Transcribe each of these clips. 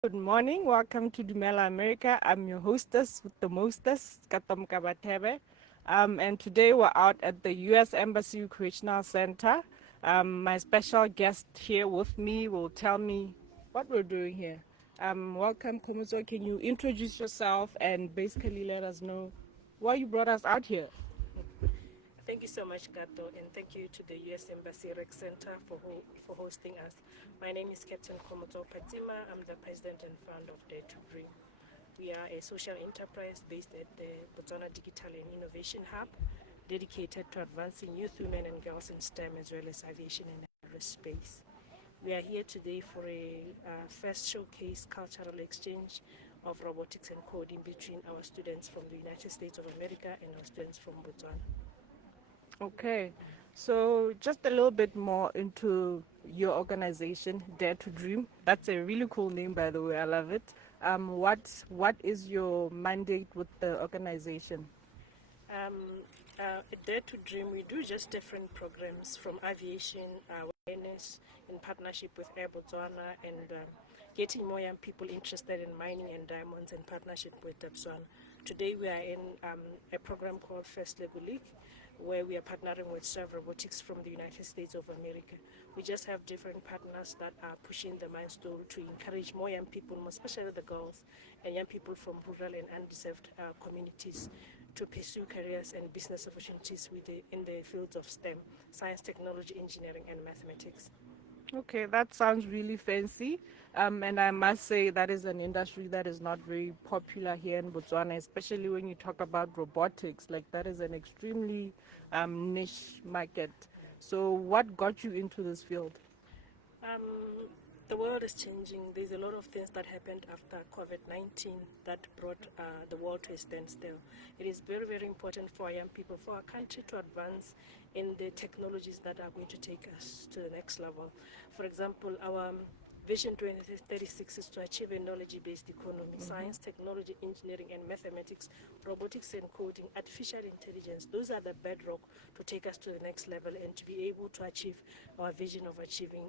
Good morning. Welcome to Dumela, America. I'm your hostess with the mostest, Katom Kabatebe. And today we're out at the U.S. Embassy Recreational Center. My special guest here with me will tell me what we're doing here. Welcome, Kgomotso. Can you introduce yourself and basically let us know why you brought us out here? Thank you so much, Gato, and thank you to the U.S. Embassy Rec Center for hosting us. My name is Captain Kgomotso Phatsima. I'm the president and founder of Dare to Dream. We are a social enterprise based at the Botswana Digital and Innovation Hub, dedicated to advancing youth, women, and girls in STEM as well as aviation and aerospace. We are here today for a first showcase cultural exchange of robotics and coding between our students from the United States of America and our students from Botswana. Okay, so just a little bit more into your organization, Dare to Dream. That's a really cool name, by the way. I love it. What is your mandate with the organization? Um, Dare to Dream, we do just different programs from aviation awareness in partnership with Air Botswana and getting more young people interested in mining and diamonds in partnership with Botswana. Today we are in a program called First Lego League, where we are partnering with Swerve Robotics from the United States of America. We just have different partners that are pushing the milestone to encourage more young people, especially the girls and young people from rural and undeserved communities, to pursue careers and business opportunities in the fields of STEM, science, technology, engineering, and mathematics. Okay, that sounds really fancy. And I must say that is an industry that is not very popular here in Botswana, especially when you talk about robotics. Like that is an extremely niche market. So, what got you into this field? Um, the world is changing. There's a lot of things that happened after COVID 19 that brought the world to a standstill. It is very, very important for our young people, for our country to advance in the technologies that are going to take us to the next level. For example, our Vision 2036 is to achieve a knowledge-based economy, science, technology, engineering, and mathematics, robotics and coding, artificial intelligence. Those are the bedrock to take us to the next level and to be able to achieve our vision of achieving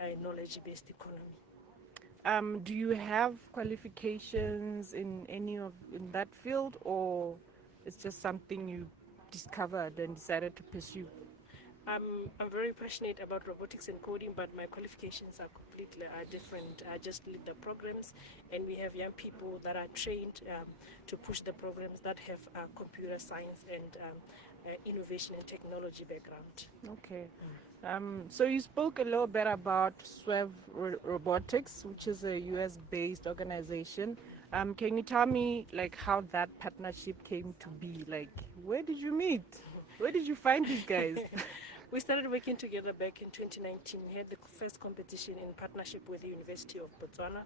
a knowledge-based economy. Do you have qualifications in any of in that field, or it's just something you discovered and decided to pursue? I'm very passionate about robotics and coding, but my qualifications are completely different. I just lead the programs, and we have young people that are trained to push the programs that have computer science and innovation and technology background. Okay. So you spoke a little bit about Swerve Robotics, which is a US-based organization. Can you tell me like how that partnership came to be? Like, where did you meet? Where did you find these guys? We started working together back in 2019. We had the first competition in partnership with the University of Botswana,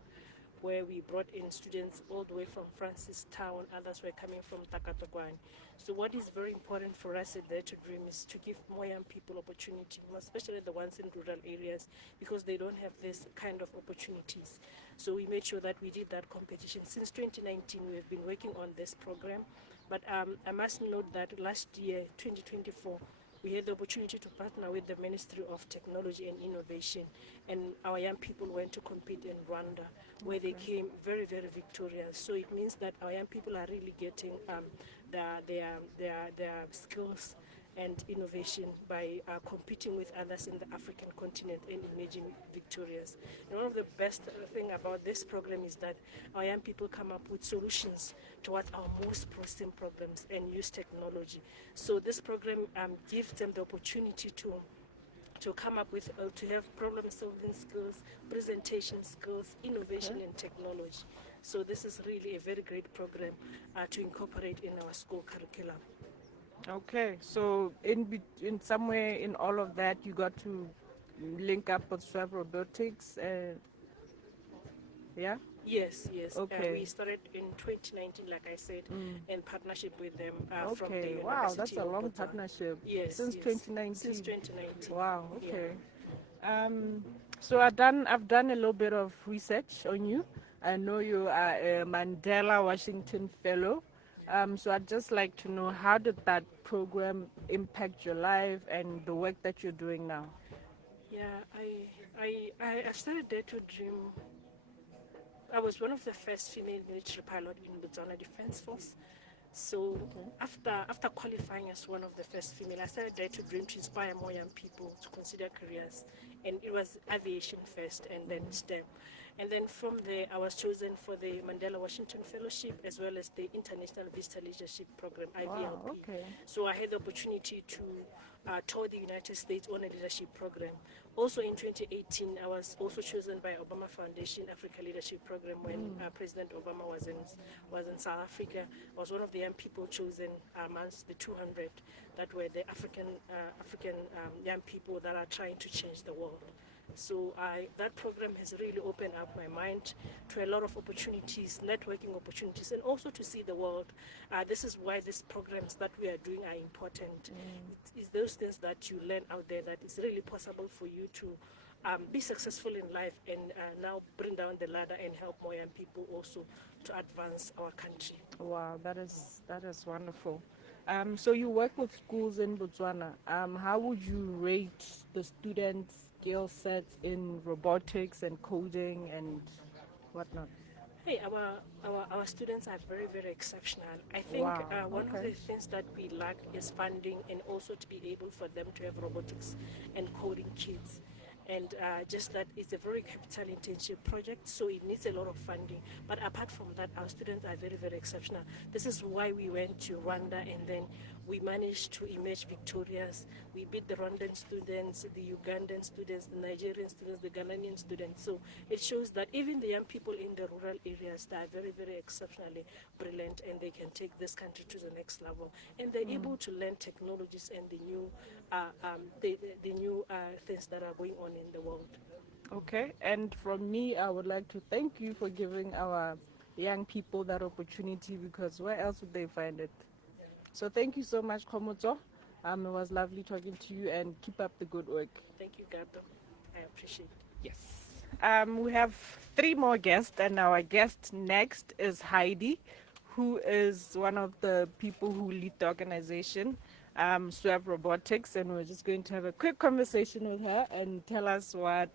where we brought in students all the way from Francistown, others were coming from Takatogwane. So what is very important for us at Dare to Dream is to give more young people opportunity, especially the ones in rural areas, because they don't have this kind of opportunities. So we made sure that we did that competition. Since 2019, we have been working on this program, but I must note that last year, 2024, we had the opportunity to partner with the Ministry of Technology and Innovation, and our young people went to compete in Rwanda, where they came very, very victorious. So it means that our young people are really getting their skills and innovation by competing with others in the African continent and emerging victorious. And one of the best thing about this program is that our young people come up with solutions towards our most pressing problems and use technology. So this program gives them the opportunity to come up with, to have problem solving skills, presentation skills, innovation and technology. So this is really a very great program to incorporate in our school curriculum. Okay, so in somewhere in all of that, you got to link up with Swerve Robotics. Yeah. Yes, yes. Okay. We started in 2019, like I said, in partnership with them from the Okay. Wow, that's University a of long Botswana. partnership. Yes, Since yes. Since 2019. 2019. Wow. Yeah. Okay. So I've done a little bit of research on you. I know you are a Mandela Washington Fellow. So I'd just like to know, how did that program impact your life and the work that you're doing now? Yeah, I started Dare to Dream I was one of the first female military pilot in Botswana Defence Force. So after qualifying as one of the first female, I started Dare to Dream to inspire more young people to consider careers. And it was aviation first and then STEM. And then from there, I was chosen for the Mandela Washington Fellowship as well as the International Visitor Leadership Program, IVLP. Wow, okay. So I had the opportunity to tour the United States on a leadership program. Also in 2018, I was also chosen by Obama Foundation Africa Leadership Program when President Obama was in South Africa. I was one of the young people chosen amongst the 200 that were the African young people that are trying to change the world. So that program has really opened up my mind to a lot of opportunities, networking opportunities, and also to see the world. This is why these programs that we are doing are important. It's those things that you learn out there that it's really possible for you to be successful in life and now bring down the ladder and help more young people also to advance our country. Wow, that is wonderful. So you work with schools in Botswana. How would you rate the students' skill sets in robotics and coding and whatnot? Hey, our students are very, very exceptional. I think Wow, one of okay. the things that we lack is funding and also to be able for them to have robotics and coding kits. And just that it's a very capital intensive project, so it needs a lot of funding. But apart from that, our students are very, very exceptional. This is why we went to Rwanda and then we managed to emerge victorious. We beat the Rwandan students, the Ugandan students, the Nigerian students, the Ghanaian students. So it shows that even the young people in the rural areas, they are very, very exceptionally brilliant and they can take this country to the next level. And they're able to learn technologies and the new things that are going on in the world. Okay, and from me, I would like to thank you for giving our young people that opportunity because where else would they find it? So thank you so much, Kgomotso. It was lovely talking to you and keep up the good work. Thank you, Gabdo. I appreciate it. Yes. We have three more guests, and our guest next is Heidi, who is one of the people who lead the organization, Swerve Robotics, and we're just going to have a quick conversation with her and tell us what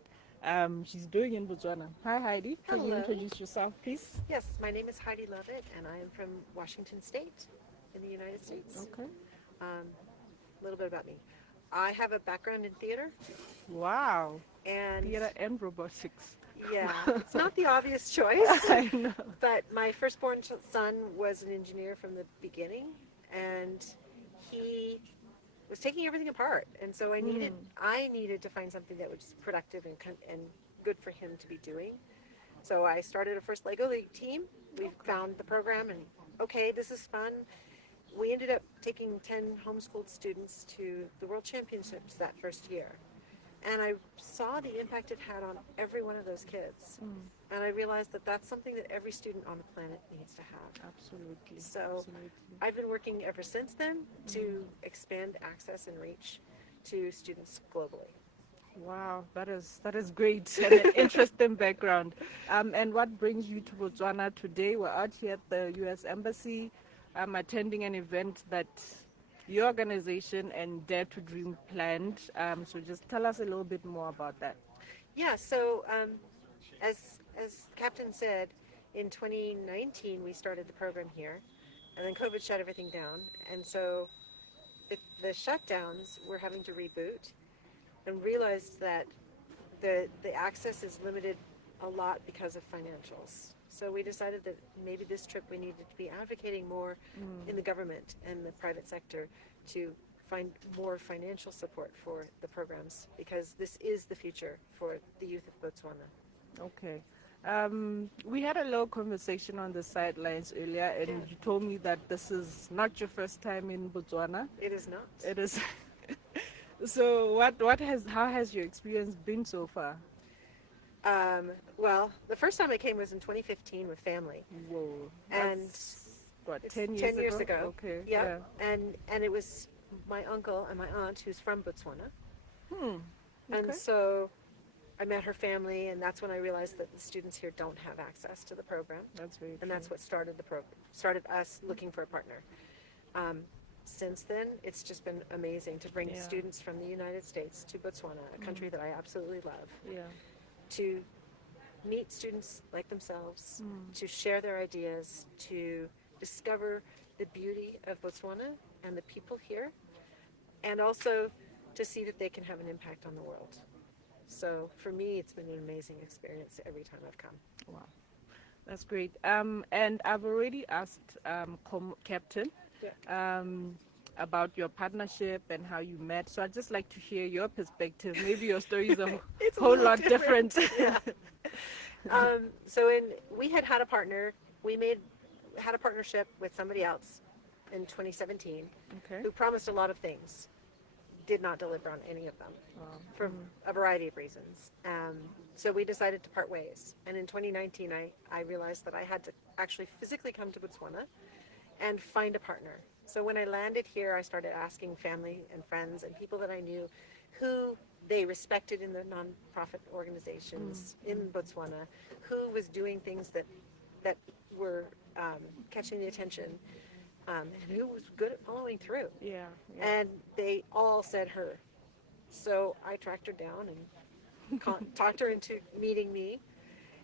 she's doing in Botswana. Hi, Heidi. Can you Hello. introduce yourself, please? Yes, my name is Heidi Lovett, and I am from Washington State in the United States. Okay. A little bit about me. I have a background in theater, Wow. and Theater and robotics. yeah, it's not the obvious choice, I know. but my firstborn son was an engineer from the beginning, and he was taking everything apart, and so I needed to find something that was productive and good for him to be doing. So I started a first Lego League team. We found the program, and okay, this is fun. We ended up taking 10 homeschooled students to the World Championships that first year. And I saw the impact it had on every one of those kids. And I realized that that's something that every student on the planet needs to have. Absolutely. So Absolutely. I've been working ever since then to expand access and reach to students globally. Wow, that is great and an interesting background. And what brings you to Botswana today? We're out here at the U.S. Embassy, attending an event that your organization and Dare to Dream planned. So just tell us a little bit more about that. Yeah, so as Captain said, in 2019 we started the program here, and then COVID shut everything down, and so the shutdowns we're having to reboot, and realized that the access is limited a lot because of financials. So we decided that maybe this trip we needed to be advocating more in the government and the private sector to find more financial support for the programs, because this is the future for the youth of Botswana. Okay. We had a little conversation on the sidelines earlier, and you told me that this is not your first time in Botswana. It is not. It is. So how has your experience been so far? Well, the first time I came was in 2015 with family. Whoa. And That's, what, it's 10 years 10 years ago. Okay. Yeah. And it was my uncle and my aunt who's from Botswana. And Okay. so I met her family, and that's when I realized that the students here don't have access to the program. That's very And that's true. what started the program, started us looking for a partner. Since then, it's just been amazing to bring Yeah. students from the United States to Botswana, a country that I absolutely love, Yeah. to meet students like themselves, to share their ideas, to discover the beauty of Botswana and the people here, and also to see that they can have an impact on the world. So for me, it's been an amazing experience every time I've come. Wow, that's great. And I've already asked Captain Yeah. about your partnership and how you met. So I'd just like to hear your perspective. Maybe your story is a It's a whole little lot different. Yeah. So we had a partner. We had a partnership with somebody else in 2017 Okay. who promised a lot of things, did not deliver on any of them Wow. for a variety of reasons. So we decided to part ways. And in 2019, I realized that I had to actually physically come to Botswana and find a partner. So when I landed here, I started asking family and friends and people that I knew who they respected in the nonprofit organizations in Botswana, who was doing things that were catching the attention, and who was good at following through. Yeah. And they all said her. So I tracked her down and talked her into meeting me.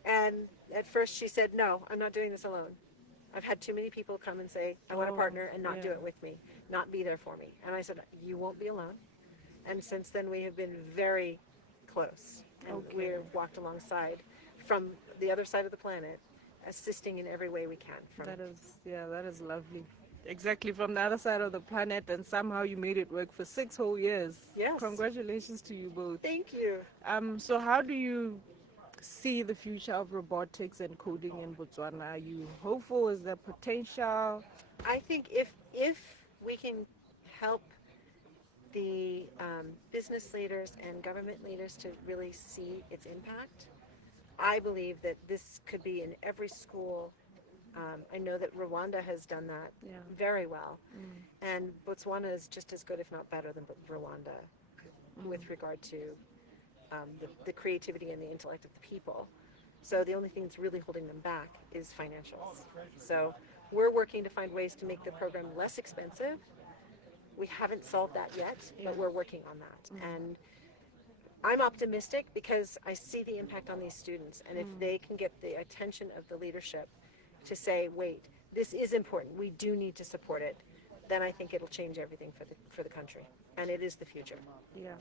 And at first she said, no, I'm not doing this alone. I've had too many people come and say, I want a partner and not do it with me, not be there for me. And I said, you won't be alone. And since then we have been very close. And we've walked alongside from the other side of the planet, assisting in every way we can. That is lovely. Exactly, from the other side of the planet, and somehow you made it work for 6 whole years. Yes. Congratulations to you both. Thank you. So how do you see the future of robotics and coding in Botswana? Are you hopeful? Is there potential? I think if we can help the business leaders and government leaders to really see its impact, I believe that this could be in every school. I know that Rwanda has done that very well, and Botswana is just as good, if not better, than Rwanda with regard to the creativity and the intellect of the people. So the only thing that's really holding them back is financials. So we're working to find ways to make the program less expensive. We haven't solved that yet, but we're working on that. And I'm optimistic because I see the impact on these students, and if they can get the attention of the leadership to say, wait, this is important, we do need to support it, then I think it'll change everything for the country, and it is the future. Yeah.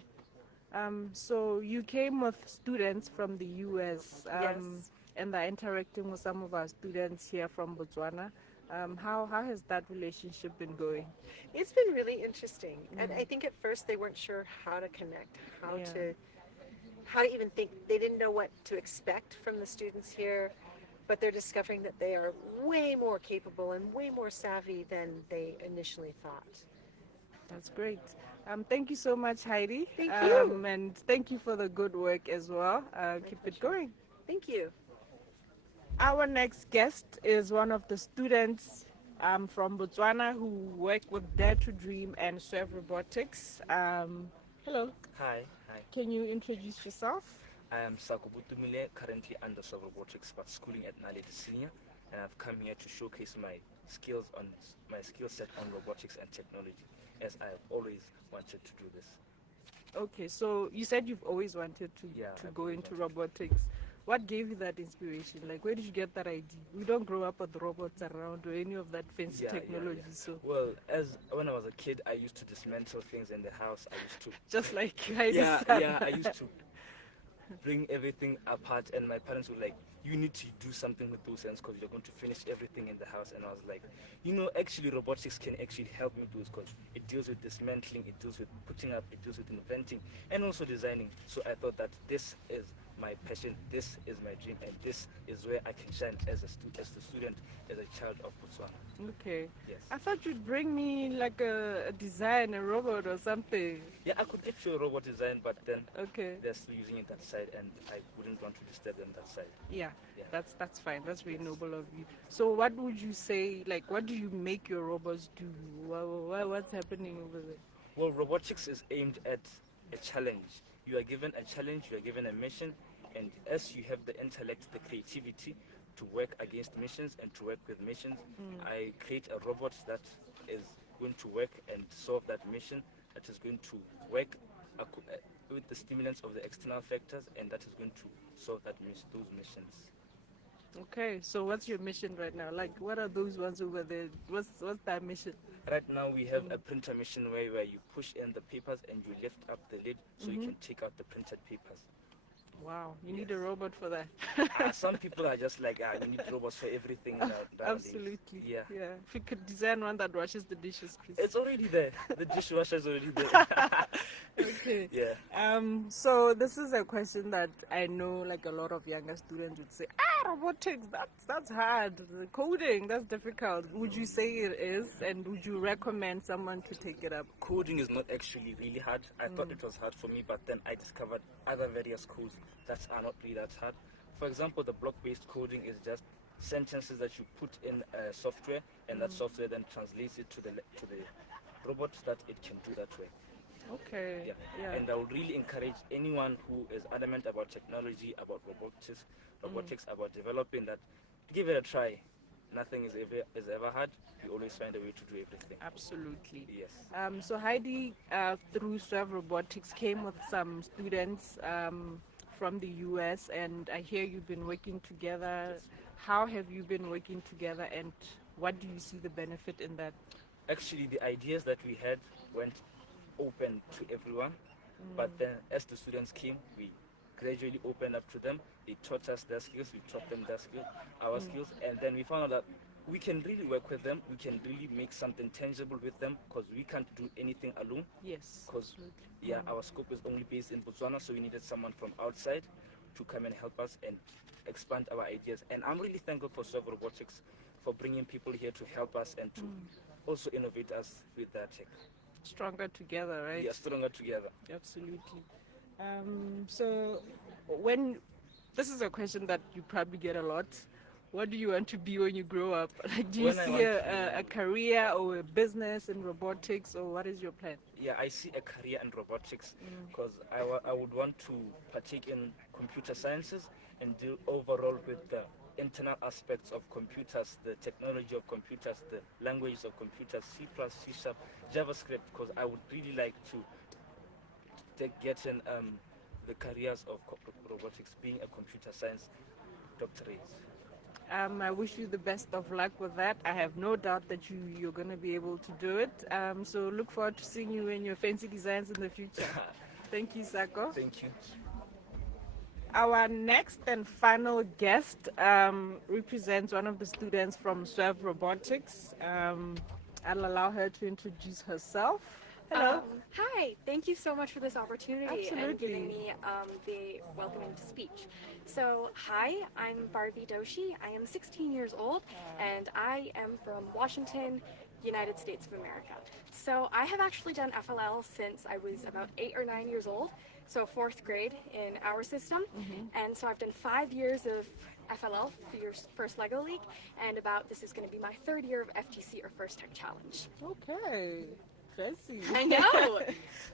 So you came with students from the US, Yes. and they're interacting with some of our students here from Botswana. How has that relationship been going? It's been really interesting, and I think at first they weren't sure how to connect, how to even think. They didn't know what to expect from the students here, but they're discovering that they are way more capable and way more savvy than they initially thought. That's great. Thank you so much, Heidi. Thank you. And thank you for the good work as well. Keep it going. Thank you. Our next guest is one of the students from Botswana who work with Dare to Dream and Swerve Robotics. Hello. Hi. Can you introduce yourself? I am Dumela, currently under Swerve Robotics but schooling at Naledi Senior, and I've come here to showcase my skill set on robotics and technology, as I have always wanted to do this. Okay, so you said you've always wanted to go into robotics. What gave you that inspiration? Like, where did you get that idea? We don't grow up with robots around or any of that fancy technology. So, well, when I was a kid, I used to dismantle things in the house. I used to just like you, I used to bring everything apart, and my parents were like, you need to do something with those hands because you're going to finish everything in the house. And I was like, actually robotics can actually help me do this because it deals with dismantling, it deals with putting up, it deals with inventing, and also designing. So I thought that this is my passion, this is my dream, and this is where I can shine as a student, as a child of Botswana. Okay. Yes. I thought you'd bring me like a design, a robot or something. Yeah, I could get you a robot design, but then they're still using it that side, and I wouldn't want to disturb them that side. Yeah. That's fine. That's very noble of you. So what would you say, like, what do you make your robots do? What's happening over there? Well, robotics is aimed at a challenge. You are given a challenge, you are given a mission, and as you have the intellect, the creativity to work against missions and to work with missions, I create a robot that is going to work and solve that mission, that is going to work with the stimulants of the external factors, and that is going to solve those missions. Okay, so what's your mission right now? Like, what are those ones over there? What's that mission? Right now we have a printer mission where you push in the papers and you lift up the lid so you can take out the printed papers. Wow, you need a robot for that. Some people are just like, we need robots for everything nowadays. Absolutely. Yeah. If you could design one that washes the dishes, please. It's already there. The dishwasher is already there. Okay. Yeah. So this is a question that I know, like a lot of younger students would say, robotics, that's hard. The coding, that's difficult. Would you say it is, and would you recommend someone to take it up? Coding is not actually really hard. I thought it was hard for me, but then I discovered other various codes that are not really that hard. For example, the block-based coding is just sentences that you put in software, and that software then translates it to the robot that it can do that way. Okay. Yeah. And I would really encourage anyone who is adamant about technology, about robotics, about developing that, give it a try. Nothing is ever hard. You always find a way to do everything. Absolutely. Yes. So Heidi, through Swerve Robotics, came with some students from the US, and I hear you've been working together. How have you been working together, and what do you see the benefit in that? Actually, the ideas that we had went open to everyone, but then as the students came, we gradually opened up to them. They taught us their skills, we taught them our skills, and then we found out that we can really work with them, we can really make something tangible with them, because we can't do anything alone. Yes. Because our scope is only based in Botswana, so we needed someone from outside to come and help us and expand our ideas. And I'm really thankful for Swerve Robotics for bringing people here to help us and to also innovate us with their tech. Stronger together, right? Yeah, stronger together. Absolutely. So this is a question that you probably get a lot. What do you want to be when you grow up? Like, do you see a career or a business in robotics, or what is your plan? Yeah, I see a career in robotics because I would want to partake in computer sciences and deal overall with the internal aspects of computers, the technology of computers, the languages of computers, C++, C#, JavaScript, because I would really like to get in the careers of robotics, being a computer science doctorate. I wish you the best of luck with that. I have no doubt that you're going to be able to do it. So look forward to seeing you in your fancy designs in the future. Thank you, Sako. Thank you. Our next and final guest represents one of the students from Swerve Robotics. I'll allow her to introduce herself. Hello. Hi, thank you so much for this opportunity and giving Absolutely. me the welcoming speech. So, hi, I'm Bharvi Doshi. I am 16 years old and I am from Washington, United States of America. So, I have actually done FLL since I was about 8 or 9 years old, so 4th grade in our system. And so, I've done 5 years of FLL for your first LEGO League, and this is going to be my 3rd year of FTC or First Tech Challenge. Okay. Fancy. I know!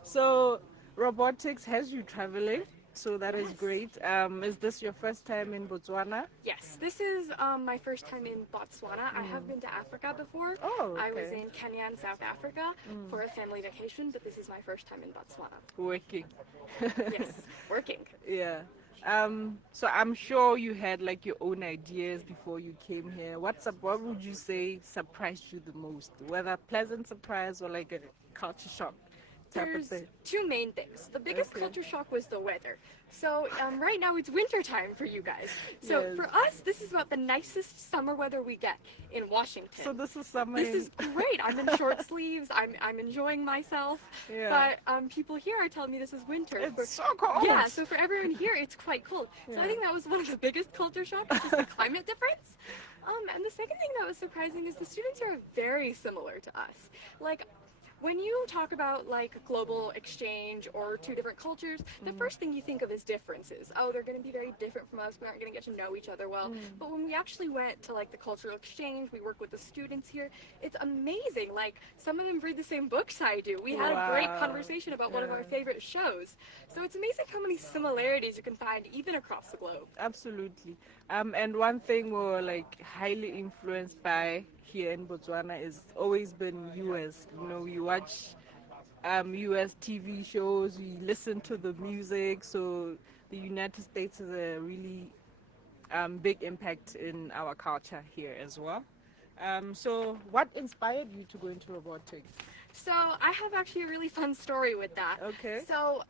So robotics has you traveling, so that is great. Is this your first time in Botswana? Yes, this is my first time in Botswana. I have been to Africa before. Oh, I was okay. in Kenya and South Africa for a family vacation, but this is my first time in Botswana. Working. Yes, working. Yeah. So I'm sure you had like your own ideas before you came here. What would you say surprised you the most? Whether pleasant surprise or like a culture shock type of There's thing? 2 main things. The biggest Okay. culture shock was the weather. So right now it's winter time for you guys. So Yes. for us, this is about the nicest summer weather we get in Washington. So this is summer. This is great. I'm in short sleeves. I'm enjoying myself. Yeah. But people here are telling me this is winter. It's so cold. Yeah, so for everyone here, it's quite cold. So Yeah. I think that was one of the biggest culture shocks, is just the climate difference. And the second thing that was surprising is the students here are very similar to us. Like, when you talk about like global exchange or 2 different cultures, the first thing you think of is differences. Oh, they're going to be very different from us. We aren't going to get to know each other well. But when we actually went to like the cultural exchange, we work with the students here. It's amazing. Like, some of them read the same books I do. We had a great Wow. conversation about one of our Yeah. favorite shows. So it's amazing how many similarities you can find even across the globe. Absolutely. And one thing we're like highly influenced by here in Botswana is always been US. You know, we watch US TV shows, we listen to the music. So the United States is a really big impact in our culture here as well. So what inspired you to go into robotics? So I have actually a really fun story with that. Okay. So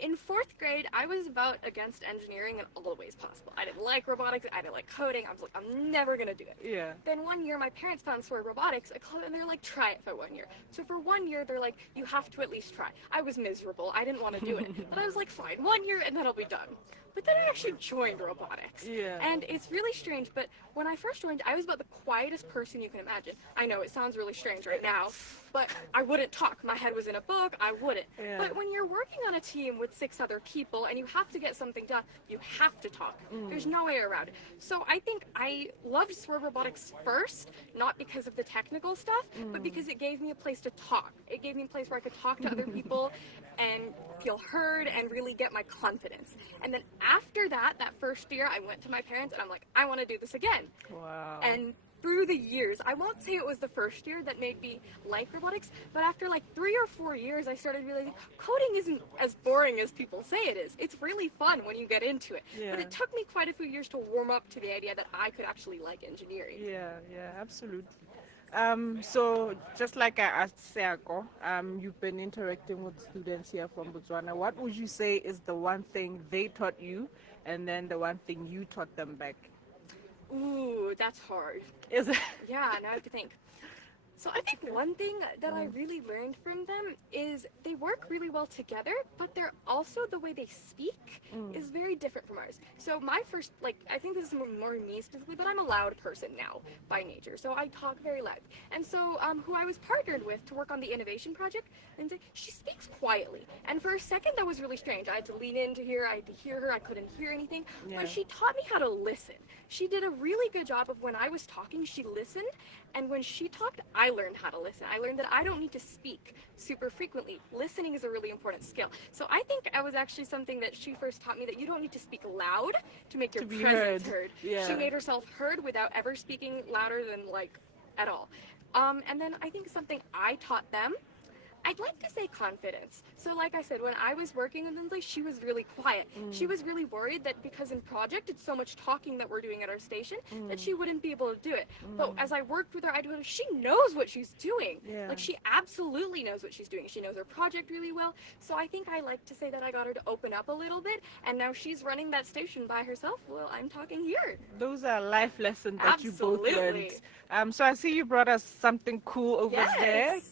in fourth grade, I was about against engineering in all the ways possible. I didn't like robotics. I didn't like coding. I was like, I'm never gonna do it. Yeah. Then one year, my parents found Swerve Robotics, and they're like, try it for 1 year. So for 1 year, they're like, you have to at least try. I was miserable. I didn't want to do it, but I was like, fine, 1 year, and then I'll be done. But then I actually joined robotics. Yeah. And it's really strange, but when I first joined, I was about the quietest person you can imagine. I know it sounds really strange right now, but I wouldn't talk. My head was in a book, I wouldn't. Yeah. But when you're working on a team with 6 other people and you have to get something done, you have to talk. There's no way around it. So I think I loved Swerve Robotics first, not because of the technical stuff, but because it gave me a place to talk. It gave me a place where I could talk to other people and feel heard and really get my confidence. And then after that first year, I went to my parents and I'm like, I want to do this again. Wow. And through the years, I won't say it was the first year that made me like robotics, but after like 3 or 4 years, I started realizing coding isn't as boring as people say it is. It's really fun when you get into it. Yeah. But it took me quite a few years to warm up to the idea that I could actually like engineering. Yeah, absolutely. So just like I asked Seako, you've been interacting with students here from Botswana. What would you say is the one thing they taught you and then the one thing you taught them back? Ooh, that's hard. Is it? Yeah, now I have to think. So I think one thing that I really learned from them is they work really well together, but they're also the way they speak is very different from ours. So my first, I think this is more me specifically, but I'm a loud person now by nature. So I talk very loud. And so who I was partnered with to work on the innovation project, and she speaks quietly. And for a second that was really strange. I had to lean in to hear, I had to hear her, I couldn't hear anything. Yeah. But she taught me how to listen. She did a really good job of when I was talking, she listened. And when she talked, I learned how to listen. I learned that I don't need to speak super frequently. Listening is a really important skill. So I think it was actually something that she first taught me, that you don't need to speak loud to make your presence heard. Yeah. She made herself heard without ever speaking louder than at all. And then I think something I taught them, I'd like to say confidence. So like I said, when I was working in Lindley, she was really quiet. She was really worried that because in project it's so much talking that we're doing at our station that she wouldn't be able to do it. But as I worked with her, I told her she knows what she's doing. Yeah. She absolutely knows what she's doing. She knows her project really well. So I think I like to say that I got her to open up a little bit, and now she's running that station by herself. Well, I'm talking here. Those are life lessons that you both Absolutely. learned. So I see you brought us something cool over there. Yes.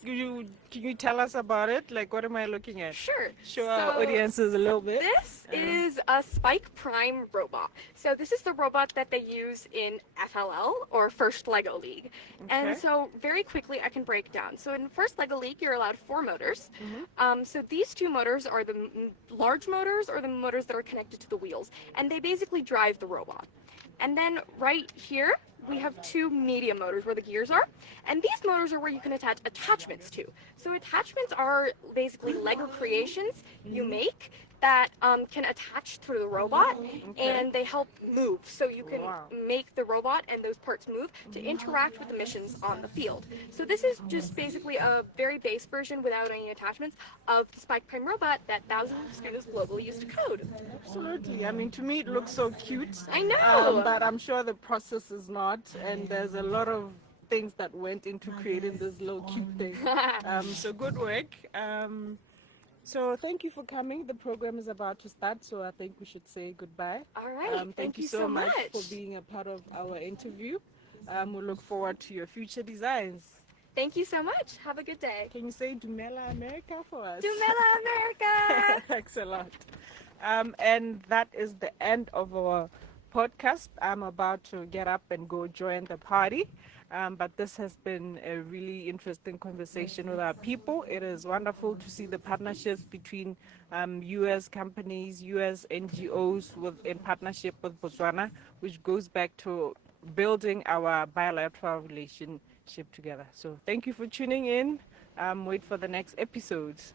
Can you tell us about it? What am I looking at? Sure. Show our audiences a little bit. This is a Spike Prime robot. So this is the robot that they use in FLL, or First Lego League. And Okay. so very quickly I can break down. So in First Lego League, you're allowed 4 motors. So these 2 motors are the large motors, or the motors that are connected to the wheels. And they basically drive the robot. And then right here, we have 2 medium motors where the gears are. And these motors are where you can attach attachments to. So attachments are basically Lego creations you make that can attach to the robot, and they help move. So you can make the robot and those parts move to interact with the missions on the field. So this is just basically a very base version without any attachments of the Spike Prime robot that thousands of students globally use to code. Absolutely. I mean, to me, it looks so cute. I know. But I'm sure the process is not, and there's a lot of things that went into creating this little cute thing. So good work. So thank you for coming. The program is about to start, so I think we should say goodbye. All right. Thank you so much for being a part of our interview. We look forward to your future designs. Thank you so much. Have a good day. Can you say Dumela America for us? Dumela America! Thanks a lot. And that is the end of our podcast. I'm about to get up and go join the party. But this has been a really interesting conversation with our people. It is wonderful to see the partnerships between US companies, US NGOs in partnership with Botswana, which goes back to building our bilateral relationship together. So thank you for tuning in. Wait for the next episodes.